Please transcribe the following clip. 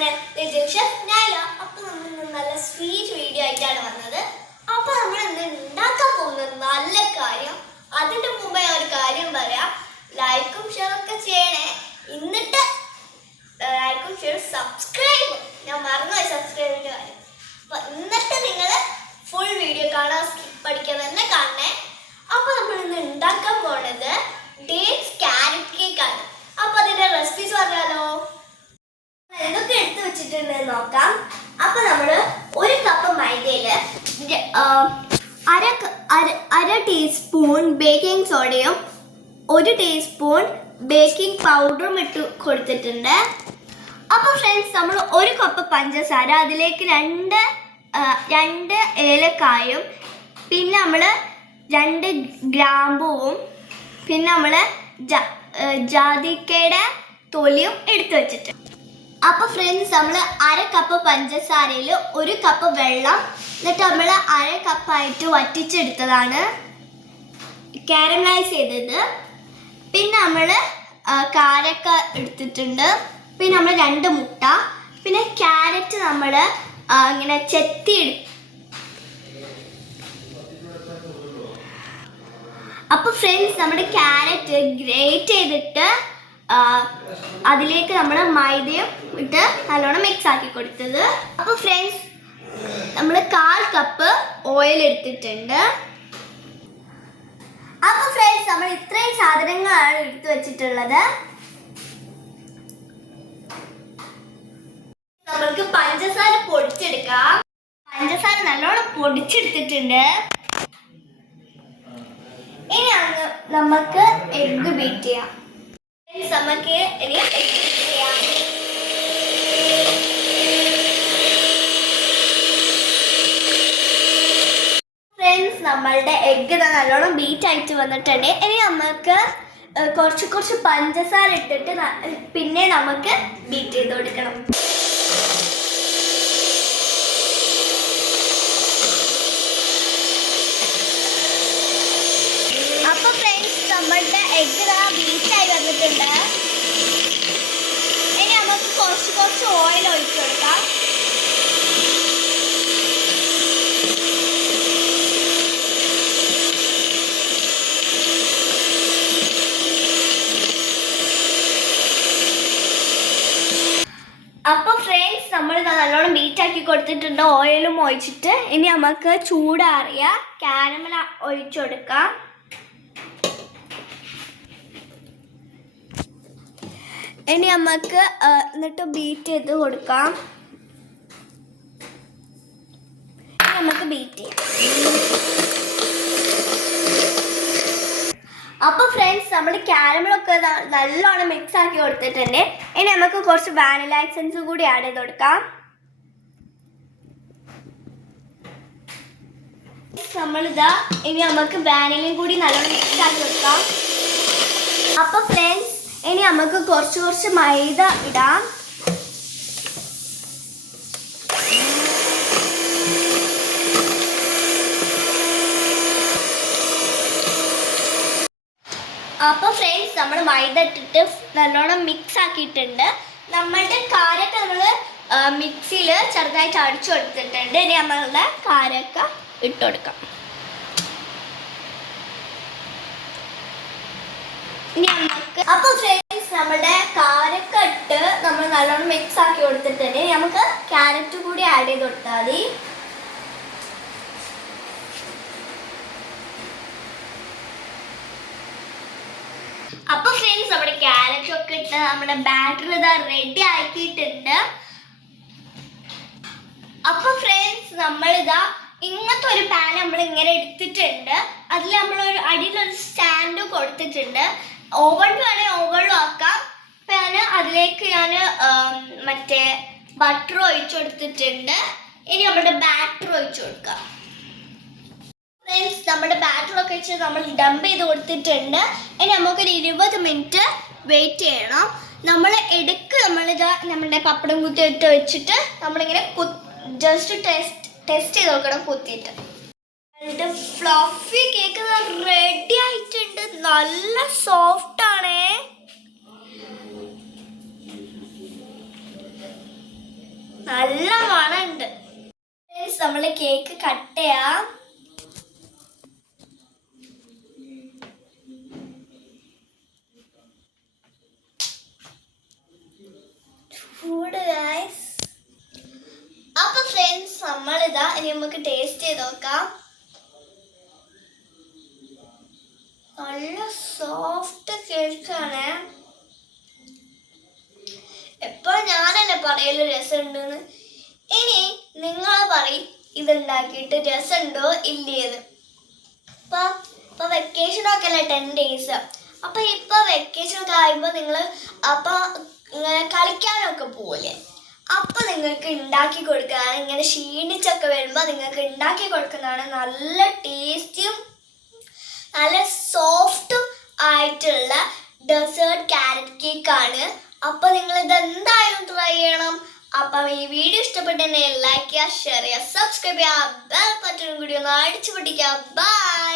Channel ഞാനില്ല അപ്പോൾ നമ്മൾ നല്ല സ്വീറ്റ് വീഡിയോ ആയിട്ടാണ് വന്നത്. അപ്പൊ നമ്മൾ ഇന്ന് ഉണ്ടാക്കാൻ നല്ല കാര്യം അതിന്റെ മുമ്പേ ഒരു കാര്യം പറയാം. ലൈക്കും ഷെയറും ഒക്കെ ചെയ്യണേ. എന്നിട്ട് ലൈക്കും ഷെയറും സബ്സ്ക്രൈബ് ഞാൻ മറന്നുപോയി സബ്സ്ക്രൈബിന്റെ കാര്യം അപ്പോൾ എന്നിട്ട് നിങ്ങൾ ഫുൾ വീഡിയോ കാണാൻ സ്കിപ്പ് അടിക്കാൻ തന്നെ കാണണേ അപ്പോൾ നമ്മൾ ഇന്ന് ഉണ്ടാക്കാൻ പോണത് ഡേറ്റ്സ് ക്യാരറ്റ് കേക്ക് ആണ് അപ്പോൾ അതിന്റെ റെസിപ്പീസ് പറഞ്ഞാലോ എന്തൊക്കെ എടുത്തു വെച്ചിട്ടുണ്ട് എന്ന് നോക്കാം അപ്പോൾ നമ്മൾ ഒരു കപ്പ് മൈദയിൽ അര അര ടീസ്പൂൺ ബേക്കിംഗ് സോഡയും ഒരു ടീസ്പൂൺ ബേക്കിംഗ് പൗഡറും ഇട്ട് കൊടുത്തിട്ടുണ്ട്. അപ്പോൾ ഫ്രണ്ട്സ് നമ്മൾ ഒരു കപ്പ് പഞ്ചസാര അതിലേക്ക് രണ്ട് രണ്ട് ഏലക്കായും പിന്നെ നമ്മൾ രണ്ട് ഗ്രാമ്പൂവും പിന്നെ നമ്മൾ ജാതിക്കയുടെ തൊലിയും എടുത്തു വെച്ചിട്ട്. അപ്പോൾ ഫ്രണ്ട്സ് നമ്മൾ അര കപ്പ് പഞ്ചസാരയിൽ ഒരു കപ്പ് വെള്ളം എന്നിട്ട് നമ്മൾ അര കപ്പായിട്ട് വറ്റിച്ചെടുത്തതാണ്. കാരമലൈസ് ചെയ്തത്. പിന്നെ നമ്മൾ കാരക്ക എടുത്തിട്ടുണ്ട്. പിന്നെ നമ്മൾ രണ്ട് മുട്ട. പിന്നെ ക്യാരറ്റ് നമ്മൾ ഇങ്ങനെ ചെത്തി അപ്പൊ അപ്പോൾ ഫ്രണ്ട്സ് നമ്മുടെ ക്യാരറ്റ് ഗ്രേറ്റ് ചെയ്തിട്ട് അതിലേക്ക് നമ്മൾ മൈദയും ഇട്ട് നല്ലോണം മിക്സ് ആക്കി കൊടുത്തത്. അപ്പോൾ ഫ്രണ്ട്സ് നമ്മൾ കാൽ കപ്പ് ഓയിൽ എടുത്തിട്ടുണ്ട്. അപ്പോൾ ഫ്രണ്ട്സ് നമ്മൾ ഇത്രയും സാധനങ്ങളാണ് എടുത്തു വെച്ചിട്ടുള്ളത്. നമ്മൾക്ക് പഞ്ചസാര പൊടിച്ചെടുക്കാം. പഞ്ചസാര നല്ലോണം പൊടിച്ചെടുത്തിട്ടുണ്ട്. ഇനി അങ്ങ് നമുക്ക് എഗ്ഗ് ബീറ്റ് ചെയ്യാം. നമുക്ക് ഇനി എഗ്ഗ് ബീറ്റ് ചെയ്യാം ഫ്രണ്ട്സ് നമ്മളുടെ എഗ്ഗ് നല്ലോണം ബീറ്റ് ആയിട്ട് വന്നിട്ടുണ്ട്. ഇനി നമുക്ക് കുറച്ച് കുറച്ച് പഞ്ചസാര ഇട്ടിട്ട് പിന്നെ നമുക്ക് ബീറ്റ് ചെയ്ത് കൊടുക്കണം അപ്പൊ ഫ്രണ്ട്സ് നമ്മളുടെ എഗ്ഗ് ബീറ്റ് ആയി വന്നിട്ടുണ്ട് ഇനി നമുക്ക് കുറച്ച് കുറച്ച് ഓയിൽ ഒഴിച്ചു കൊടുക്കാം അപ്പൊ ഫ്രണ്ട്സ് നമ്മൾ നല്ലോണം ബീറ്റ് ആക്കി കൊടുത്തിട്ടുണ്ട്. ഓയിലും ഒഴിച്ചിട്ട് ഇനി നമുക്ക് ചൂടാറിയ കാരമൽ ഒഴിച്ചു കൊടുക്കാം. ഇനി നമുക്ക് എന്നിട്ട് ബീറ്റ് ചെയ്ത് കൊടുക്കാം. നമുക്ക് ബീറ്റ് ചെയ്യാം. അപ്പൊ ഫ്രണ്ട്സ് നമ്മൾ ക്യാരമലൊക്കെ നല്ലോണം മിക്സ് ആക്കി കൊടുത്തിട്ടുണ്ട്. ഇനി നമുക്ക് കുറച്ച് വാനില എസൻസ് കൂടി ആഡ് ചെയ്ത് കൊടുക്കാം. നമ്മളിതാ ഇനി നമുക്ക് വാനിലയും കൂടി നല്ലോണം മിക്സ് ആക്കി കൊടുക്കാം. അപ്പൊ ഫ്രണ്ട്സ് ഇനി നമുക്ക് കുറച്ച് കുറച്ച് മൈദ ഇടാം. അപ്പോൾ ഫ്രണ്ട്സ് നമ്മൾ മൈദ ഇട്ടിട്ട് നല്ലോണം മിക്സ് ആക്കിയിട്ടുണ്ട്. നമ്മളുടെ കാരൊക്കെ നമ്മൾ മിക്സിയിൽ ചെറുതായിട്ട് അടിച്ചു കൊടുത്തിട്ടുണ്ട്. ഇനി നമ്മളുടെ കാരക്ക ഇട്ട് കൊടുക്കാം. ഇനി നമുക്ക് അപ്പോൾ ഫ്രണ്ട്സ് നമ്മുടെ കാരക്ക ഇട്ട് നമ്മൾ നല്ലോണം മിക്സ് ആക്കി കൊടുത്തിട്ടുണ്ട്. നമുക്ക് ക്യാരറ്റ് കൂടി ആഡ് ചെയ്ത് കൊടുത്താൽ മതി. ഫ്രണ്ട്സ് നമ്മുടെ ക്യാരറ്റ് ഒക്കെ ഇട്ട് നമ്മുടെ ബാറ്റർ ഇതാ റെഡി ആക്കിയിട്ടുണ്ട്. അപ്പൊ ഫ്രണ്ട്സ് ഇതാ ഇങ്ങനത്തെ ഒരു പാൻ നമ്മൾ ഇങ്ങനെ എടുത്തിട്ടുണ്ട്. അതിൽ നമ്മൾ ഒരു അടിയിലൊരു സ്റ്റാൻഡ് കൊടുത്തിട്ടുണ്ട്. ഓവൺ വേണേൽ ഓവണിലും ആക്കാം. പാൻ അതിലേക്ക് ഞാൻ മറ്റേ ബട്ടർ ഒഴിച്ചു കൊടുത്തിട്ടുണ്ട്. ഇനി നമ്മുടെ ബാറ്റർ ഒഴിച്ചു കൊടുക്കാം ഫ്രണ്ട്സ് നമ്മുടെ ബാറ്ററൊക്കെ വെച്ച് നമ്മൾ ഡംപ് ചെയ്ത് കൊടുത്തിട്ടുണ്ട്. ഇനി നമുക്കൊരു ഇരുപത് മിനിറ്റ് വെയിറ്റ് ചെയ്യണം. നമ്മൾ എടുക്ക് നമ്മളിത് നമ്മുടെ പപ്പടം കുത്തി എടുത്ത് വെച്ചിട്ട് നമ്മളിങ്ങനെ ജസ്റ്റ് ടെസ്റ്റ് ടെസ്റ്റ് ചെയ്ത് നോക്കണം കുത്തിയിട്ട്. എന്നിട്ട് ഫ്ലഫി കേക്ക് റെഡി ആയിട്ടുണ്ട്. നല്ല സോഫ്റ്റ് ആണേ. നല്ല മണമുണ്ട് നമ്മൾ കേക്ക് കട്ട് ചെയ്യാം ചൂട് ഗൈസ് അപ്പൊ ഫ്രണ്ട്സ് ഇനി നമുക്ക് ടേസ്റ്റ് ചെയ്ത് നോക്കാം. നല്ല സോഫ്റ്റ് കേൾക്കാണ്. എപ്പോ ഞാനല്ലേ പറയൽ രസമുണ്ടെന്ന്? ഇനി നിങ്ങൾ പറയും ഇതുണ്ടാക്കിയിട്ട് രസമുണ്ടോ ഇല്ലേന്ന് ഇപ്പൊ ഇപ്പൊ വെക്കേഷൻ ഒക്കെ അല്ലേ ടെൻ ഡേയ്സ് അപ്പൊ ഇപ്പൊ വെക്കേഷൻ ഒക്കെ ആകുമ്പോ നിങ്ങൾ അപ്പൊ ഇങ്ങനെ കളിക്കാനൊക്കെ പോവില്ലേ അപ്പൊ നിങ്ങൾക്ക് ഉണ്ടാക്കി കൊടുക്കുകയാണ് ഇങ്ങനെ ക്ഷീണിച്ചൊക്കെ വരുമ്പോൾ നിങ്ങൾക്ക് ഉണ്ടാക്കി കൊടുക്കുന്നതാണ് നല്ല ടേസ്റ്റിയും നല്ല സോഫ്റ്റും ആയിട്ടുള്ള ഡെസേർട്ട് ക്യാരറ്റ് കേക്കാണ് ആണ്. അപ്പൊ നിങ്ങൾ ഇത് എന്തായാലും ട്രൈ ചെയ്യണം. അപ്പം ഈ വീഡിയോ ഇഷ്ടപ്പെട്ടെന്നെ ലൈക്ക് ചെയ്യുക ഷെയർ ചെയ്യുക സബ്സ്ക്രൈബ് ചെയ്യുക ബെൽ ബട്ടൺ കൂടി ഒന്ന് അടിച്ചു പിടിക്കുക ബൈ